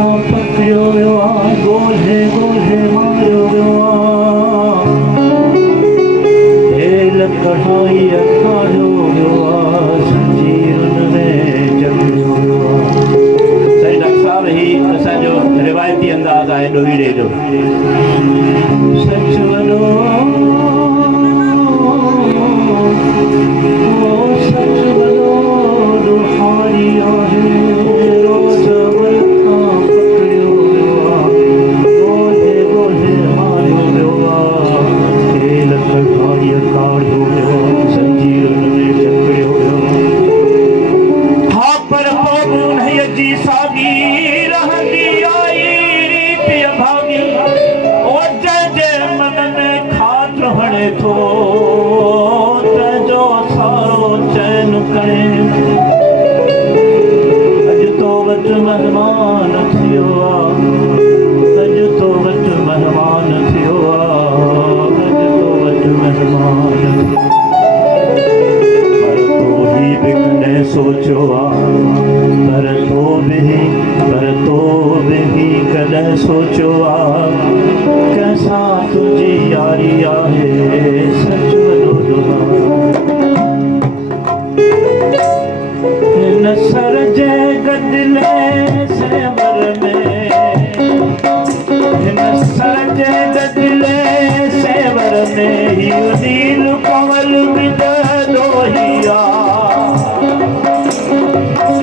खां पकड़ियो वियो आहे, ॻोल्हे ॻोल्हे मारियो वियो आहे, हेल कढ़ाईअ काढ़ियो वियो आहे, संजीरुनि में जॻियो वियो आहे। साईं डॉक्टर साहब ही असांजो रिवायती अंदाज़ आहे ॾोहीड़े जो। सच वॾो सच वॾो ॾोहारी आहे, रोज़ वल खां पकड़ियो वियो आहे, ॻोल्हे ॻोल्हे मारियो वियो आहे, हेल कढ़ाईअ काढ़ियो वियो आहे, संजीरुनि में जकड़ियो वियो आहे। हा पर पोइ बि उन्हीअ जी साॻी रहंदी आई रीति अभागी, ओ जंहिंजे मन में ख़ातिर हणे थो तंहिंजो सारो चैन कणे। अॼु तो वटि महिमान थियो आहे, अॼु तो वटि महिमान थियो आहे, अॼु तो वटि महिमान थियो आहे। पर तो ही बि कॾहिं सोचियो आहे, पर तो बि कॾहिं सोचियो आहे, कंहिंसां तुंहिंजी यारी आहे, सच वॾो ॾोहारी। हिन सर जे गदिले सेवर में, हिन सर जे गदिले सेवर में हीउ नील कंवल बि ॾोहिया,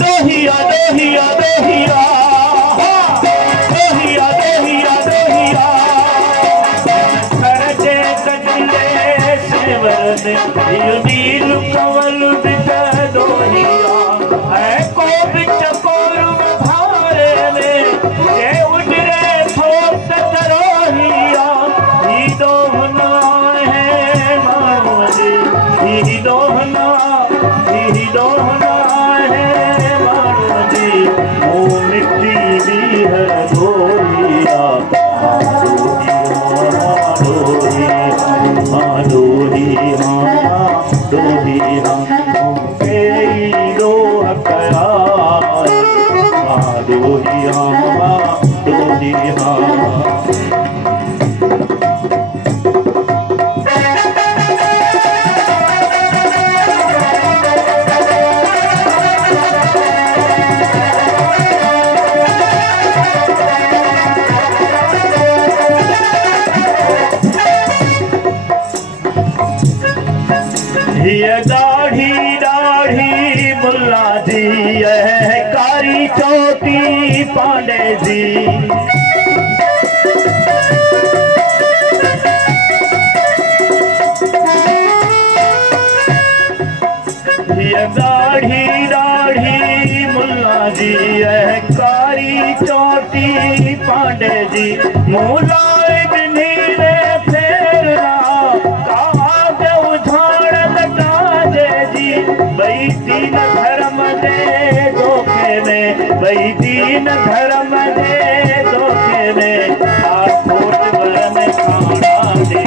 ॾोहिया ॾोहिया ॾोहिया ॾोहिया ॾोहिया ॾोहिया। सर जे गदिले सेवर में हीउ नील कंवल बि ॾोहिया, ऐं को बि चकोर वधारे में जे उजरे थो त तरोहिया। ही ॾोहना है माण्हूअ जी, ही ॾोहना है माण्हूअ जी, मूं मिटी बि है ॾोहिया, ॾोहिया मूंखे ई ॾोह कया, ॾोहिया ॾोहिया। हीअ ॾाढ़ी ॾाढ़ी मुल्ला जी है, कारी चोटी पांडे जी, हीअ ॾाढ़ी ॾाढ़ी मुल्ला जी है, कारी चोटी पांडे जी, मूं लाइ ॿिन्ही में फेरना ॿई दीन धर्म जे धोखे में, ॿई दीन धर्म जे धोखे में, खोट वर में खाना दे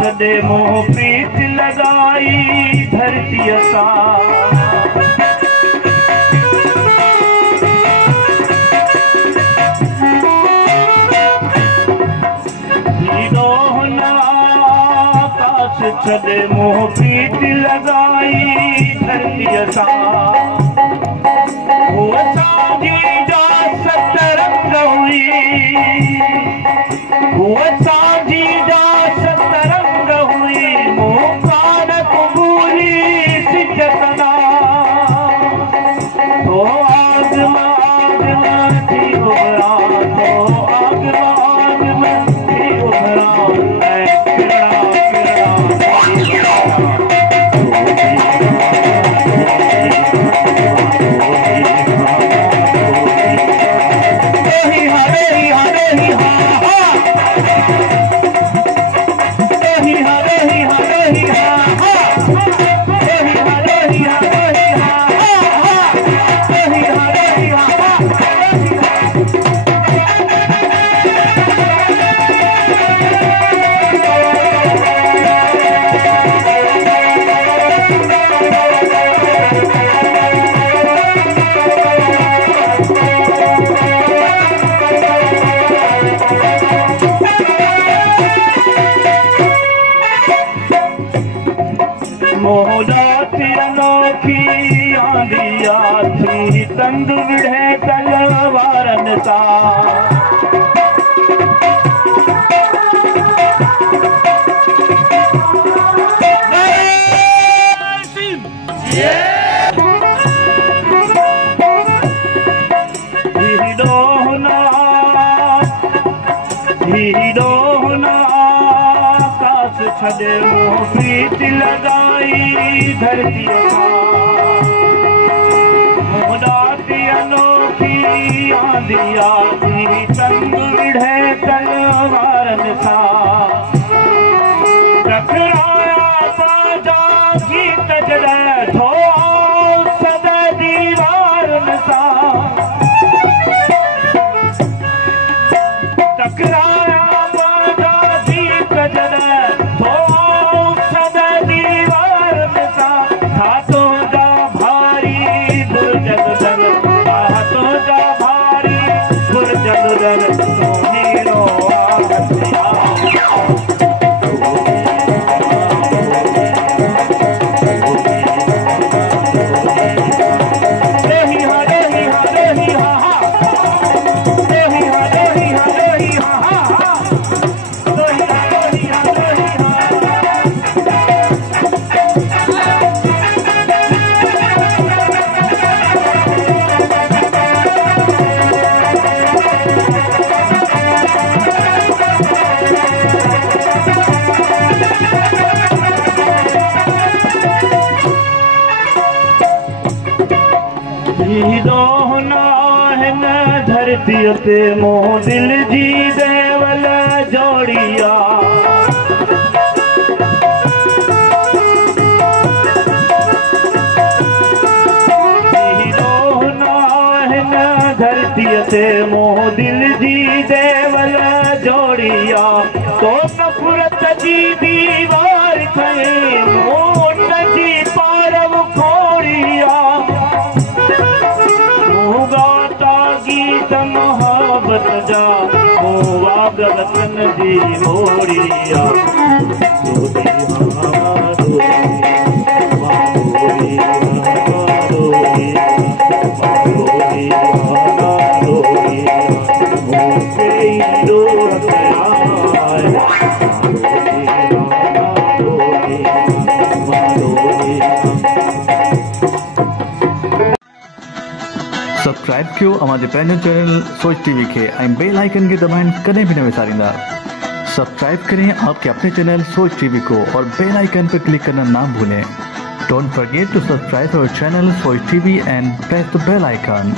छॾे मोह प्रीत लगाई धरतीअ सां, छॾे मोह प्रीत लगाई धरतीअ सां, उहा साजी जा सतरंग हुई, उहा साजी जा सतरंग हुई, मूं कान क़बूली मोहदाती अनोखी आंदिया थी तंद विढ़े तलवारन सा छदे मोह प्रीत लगाई धरती मोहदाती अनोखी आंदिया थी तंग विढ़े तलवारन सा टकराया बाजा की तजड़े थो सदा दीवारन सा टकराया धरती ते मोह दिल जी देवल जोड़िया धरती ते मोह दिल जी देवल जोड़िया तो नफरत जी दीवार थे मोन जी पारव खोड़िया गीत मोहब्बत जा वागवतन जी मोड़िया सब्सक्राइब कयो हमारे पंहिंजो चैनल सोच टीवी के बेल आइकन के दबाएं कदें भी न विसारींदा। सब्सक्राइब करें आपके अपने चैनल सोच टीवी को और बेल आइकन पर क्लिक करना ना भूलें। Don't forget to subscribe our channel Soch TV and press the bell icon.